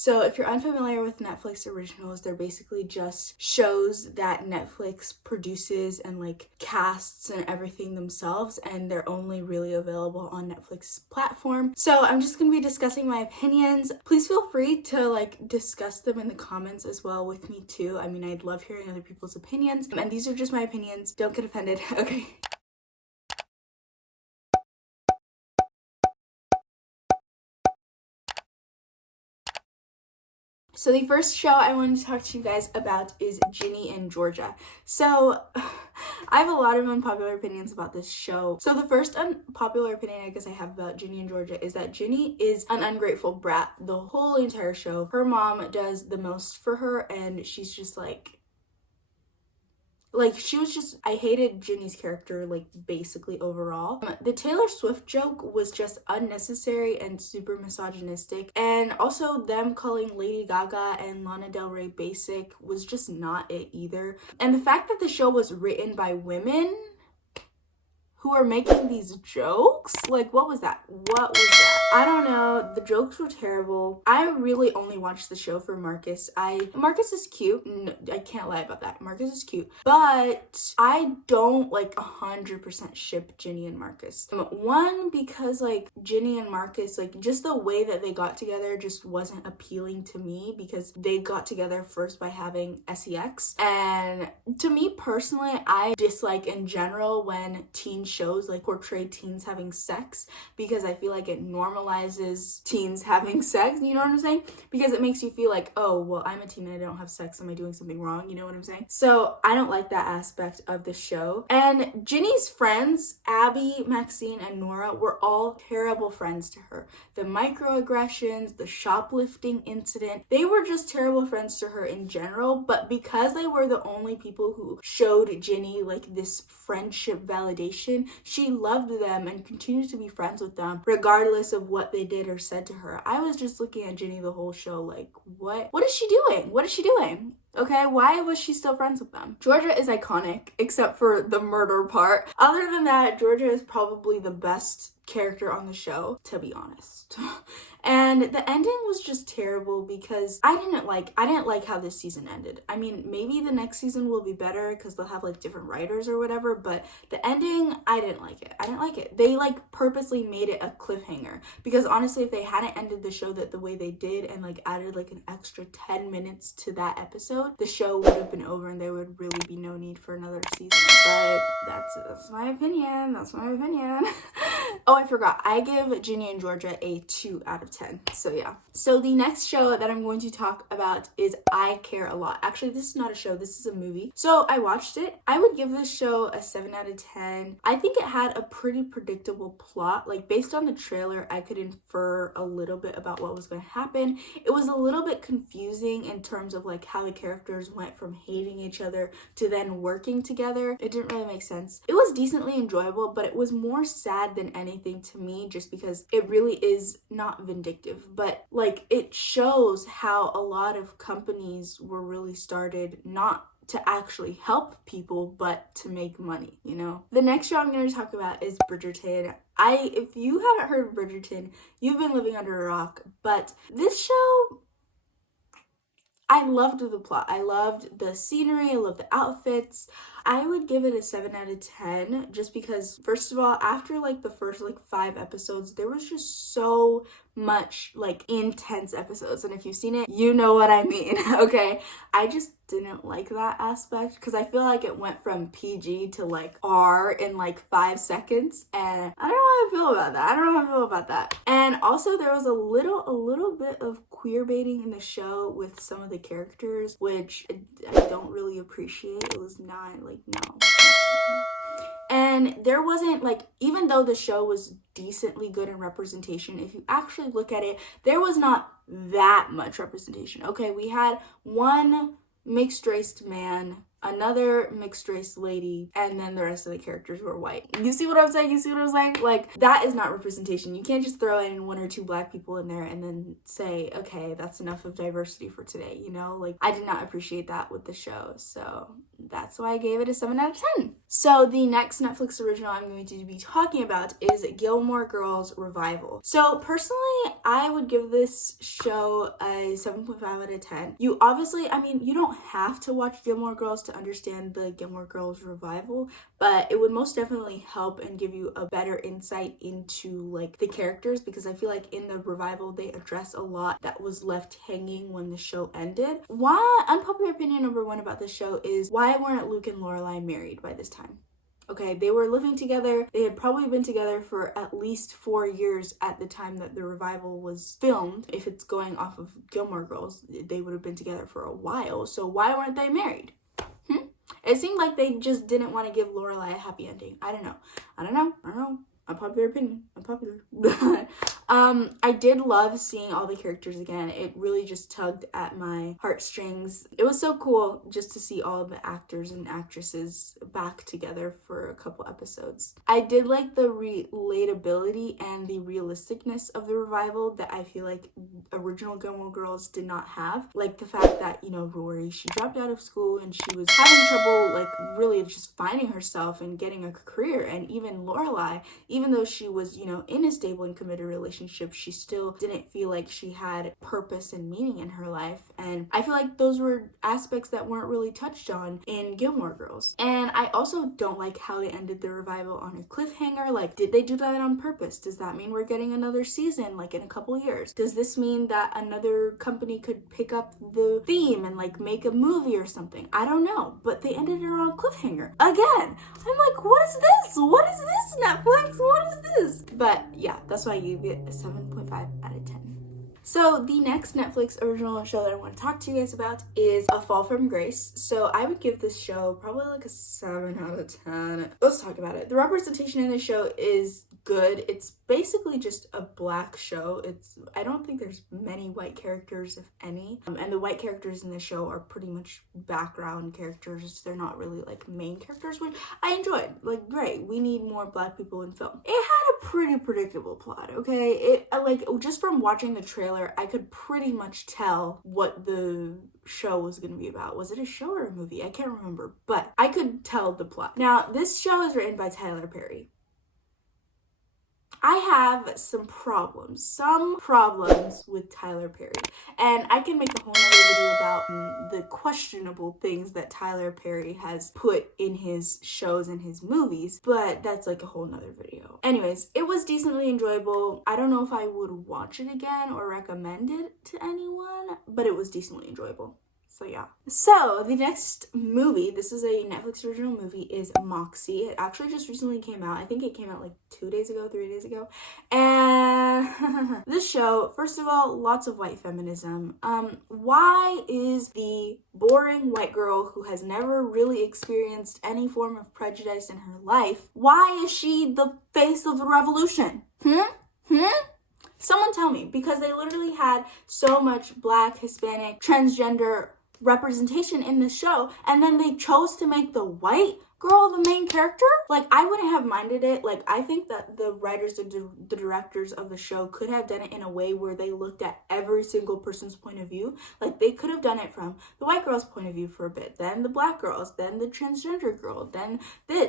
So if you're unfamiliar with Netflix originals, they're basically just shows that Netflix produces and like casts and everything themselves, and they're only really available on Netflix's platform. So I'm just gonna be discussing my opinions. Please feel free to like discuss them in the comments as well with me too. I mean, I'd love hearing other people's opinions, and these are just my opinions. Don't get offended. Okay. So the first show I wanted to talk to you guys about is Ginny and Georgia. So I have a lot of unpopular opinions about this show. So the first unpopular opinion I guess I have about Ginny and Georgia is that Ginny is an ungrateful brat the whole entire show. Her mom does the most for her, and she's just like she was just, I hated Ginny's character, like, basically overall. The Taylor Swift joke was just unnecessary and super misogynistic. And also them calling Lady Gaga and Lana Del Rey basic was just not it either. And the fact that the show was written by women who are making these jokes, like, what was that? What was that? I don't know. The jokes were terrible. I really only watched the show for Marcus. Marcus is cute. No, I can't lie about that. Marcus is cute. But I don't, like, 100% ship Ginny and Marcus. One, because, like, Ginny and Marcus, like, just the way that they got together just wasn't appealing to me, because they got together first by having sex. And to me personally, I dislike in general when teen shows like portray teens having sex, because I feel like it normalizes teens having sex, you know what I'm saying? Because it makes you feel like, oh, well, I'm a teen and I don't have sex, am I doing something wrong? You know what I'm saying? So I don't like that aspect of the show. And Ginny's friends, Abby, Maxine, and Nora, were all terrible friends to her. The microaggressions, the shoplifting incident, they were just terrible friends to her in general. But because they were the only people who showed Ginny like this friendship validation, she loved them and continued to be friends with them regardless of what they did or said to her. I was just looking at Ginny the whole show like, what is she doing? What is she doing? Okay, why was she still friends with them? Georgia is iconic, except for the murder part. Other than that, Georgia is probably the best character on the show, to be honest. And the ending was just terrible because I didn't like how this season ended. I mean, maybe the next season will be better because they'll have like different writers or whatever, but the ending, I didn't like it. I didn't like it. They like purposely made it a cliffhanger, because honestly, if they hadn't ended the show the way they did and like added like an extra 10 minutes to that episode, the show would have been over and there would really be no need for another season. But that's my opinion. That's my opinion. Oh, I forgot. I give Ginny and Georgia a 2 out of 10. So yeah. So the next show that I'm going to talk about is I Care a Lot. Actually, this is not a show. This is a movie. So I watched it. I would give this show a 7 out of 10. I think it had a pretty predictable plot. Like, based on the trailer, I could infer a little bit about what was going to happen. It was a little bit confusing in terms of like how the characters went from hating each other to then working together. It didn't really make sense. It was decently enjoyable, but it was more sad than anything to me, just because it really is not vindictive, but like it shows how a lot of companies were really started not to actually help people, but to make money, you know? The next show I'm going to talk about is Bridgerton. If you haven't heard of Bridgerton, you've been living under a rock, but this show, I loved the plot. I loved the scenery. I loved the outfits. I would give it a 7 out of 10 just because, first of all, after like the first like 5 episodes, there was just so much like intense episodes. And if you've seen it, you know what I mean, okay? I just didn't like that aspect because I feel like it went from PG to like R in like 5 seconds. And I don't know how I feel about that. I don't know how I feel about that. And also there was a little bit of queer baiting in the show with some of the characters, which I don't really appreciate. It was not like, no. And there wasn't like, even though the show was decently good in representation, if you actually look at it, there was not that much representation. Okay, we had one mixed-raced man another mixed race lady, and then the rest of the characters were white. You see what I'm saying? You see what I'm saying? Like, that is not representation. You can't just throw in 1 or 2 black people in there and then say, okay, that's enough of diversity for today, you know? Like, I did not appreciate that with the show, so that's why I gave it a 7 out of 10. So the next Netflix original I'm going to be talking about is Gilmore Girls Revival. So personally, I would give this show a 7.5 out of 10. You obviously, I mean, you don't have to watch Gilmore Girls to understand the Gilmore Girls Revival, but it would most definitely help and give you a better insight into like the characters, because I feel like in the revival they address a lot that was left hanging when the show ended. Why, unpopular opinion number 1 about this show is, why weren't Luke and Lorelai married by this time? Okay, they were living together. They had probably been together for at least 4 years at the time that the revival was filmed. If it's going off of Gilmore Girls, they would have been together for a while. So why weren't they married? It seemed like they just didn't want to give Lorelai a happy ending. I don't know. Unpopular opinion. Unpopular. I did love seeing all the characters again. It really just tugged at my heartstrings. It was so cool just to see all of the actors and actresses back together for a couple episodes. I did like the relatability and the realisticness of the revival that I feel like original Gilmore Girls did not have. Like the fact that, you know, Rory, she dropped out of school and she was having trouble like really just finding herself and getting a career. And even Lorelai, even though she was, you know, in a stable and committed relationship, she still didn't feel like she had purpose and meaning in her life. And I feel like those were aspects that weren't really touched on in Gilmore Girls. And I also don't like how they ended the revival on a cliffhanger. Like, did they do that on purpose? Does that mean we're getting another season like in a couple years? Does this mean that another company could pick up the theme and like make a movie or something? I don't know, but they ended it on a cliffhanger again. I'm like, what is this? What is this, Netflix? What is this? But yeah, that's why I gave it a 7.5 out of 10. So the next Netflix original show that I want to talk to you guys about is A Fall from Grace. So I would give this show probably like a 7 out of 10. Let's talk about it. The representation in the show is good. It's basically just a black show. I don't think there's many white characters, if any. And the white characters in the show are pretty much background characters. They're not really like main characters, which I enjoyed. Like, great. We need more black people in film. It had a pretty predictable plot, okay? Like, just from watching the trailer, I could pretty much tell what the show was going to be about. Was it a show or a movie? I can't remember, but I could tell the plot. Now, this show is written by Tyler Perry. I have some problems with Tyler Perry, and I can make a whole nother video about the questionable things that Tyler Perry has put in his shows and his movies, but that's like a whole nother video. Anyways, it was decently enjoyable. I don't know if I would watch it again or recommend it to anyone, but it was decently enjoyable. So yeah. So the next movie, this is a Netflix original movie, is Moxie. It actually just recently came out. I think it came out like 3 days ago. And this show, first of all, lots of white feminism. Why is the boring white girl who has never really experienced any form of prejudice in her life, why is she the face of the revolution? Someone tell me, because they literally had so much black, Hispanic, transgender representation in the show, and then they chose to make the white girl the main character? Like, I wouldn't have minded it. Like, I think that the writers and the directors of the show could have done it in a way where they looked at every single person's point of view. Like, they could have done it from the white girl's point of view for a bit, then the black girl's, then the transgender girl, then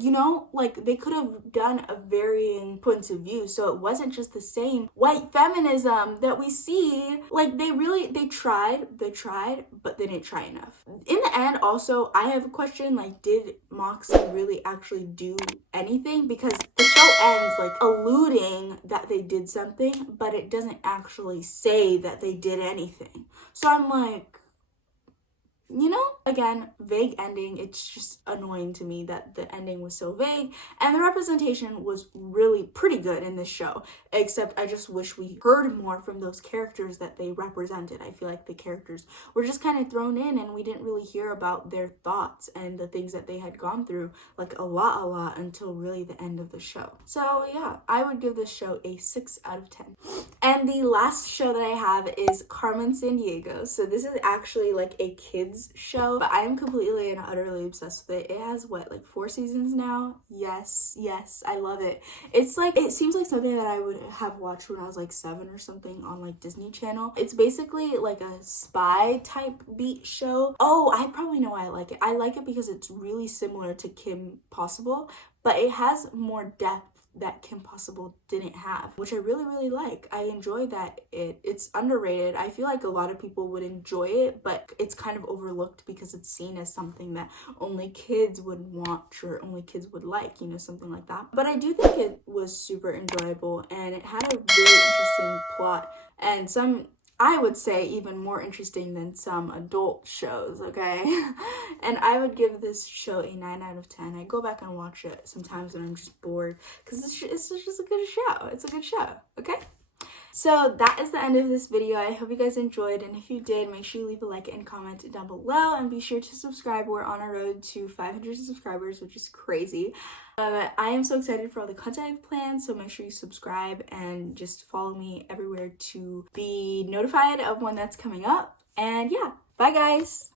you know, like, they could have done a varying points of view, so it wasn't just the same white feminism that we see. Like, they tried, but they didn't try enough. In the end, also, I have a question, like, did Moxie really actually do anything? Because the show ends like alluding that they did something, but it doesn't actually say that they did anything. So I'm like, you know, again, vague ending. It's just annoying to me that the ending was so vague, and the representation was really pretty good in this show, except I just wish we heard more from those characters that they represented. I feel like the characters were just kind of thrown in, and we didn't really hear about their thoughts and the things that they had gone through like a lot until really the end of the show. So yeah, I would give this show a 6 out of 10. And the last show that I have is Carmen Sandiego. So this is actually like a kid's kids show, but I am completely and utterly obsessed with it. It has what, like 4 seasons now? Yes, I love it. It's like, it seems like something that I would have watched when I was like 7 or something on like Disney Channel. It's basically like a spy type beat show. Oh, I probably know why I like it. I like it because it's really similar to Kim Possible, but it has more depth that Kim Possible didn't have, which I really like. I enjoy that it's underrated. I feel like a lot of people would enjoy it, but it's kind of overlooked because it's seen as something that only kids would watch or only kids would like, you know, something like that. But I do think it was super enjoyable, and it had a really interesting plot and some, I would say, even more interesting than some adult shows, okay? And I would give this show a 9 out of 10. I go back and watch it sometimes when I'm just bored because it's just a good show. It's a good show, okay? So that is the end of this video. I hope you guys enjoyed, and if you did, make sure you leave a like and comment down below, and be sure to subscribe. We're on our road to 500 subscribers, which is crazy. I am so excited for all the content I've planned, so make sure you subscribe and just follow me everywhere to be notified of when that's coming up. And yeah, bye guys!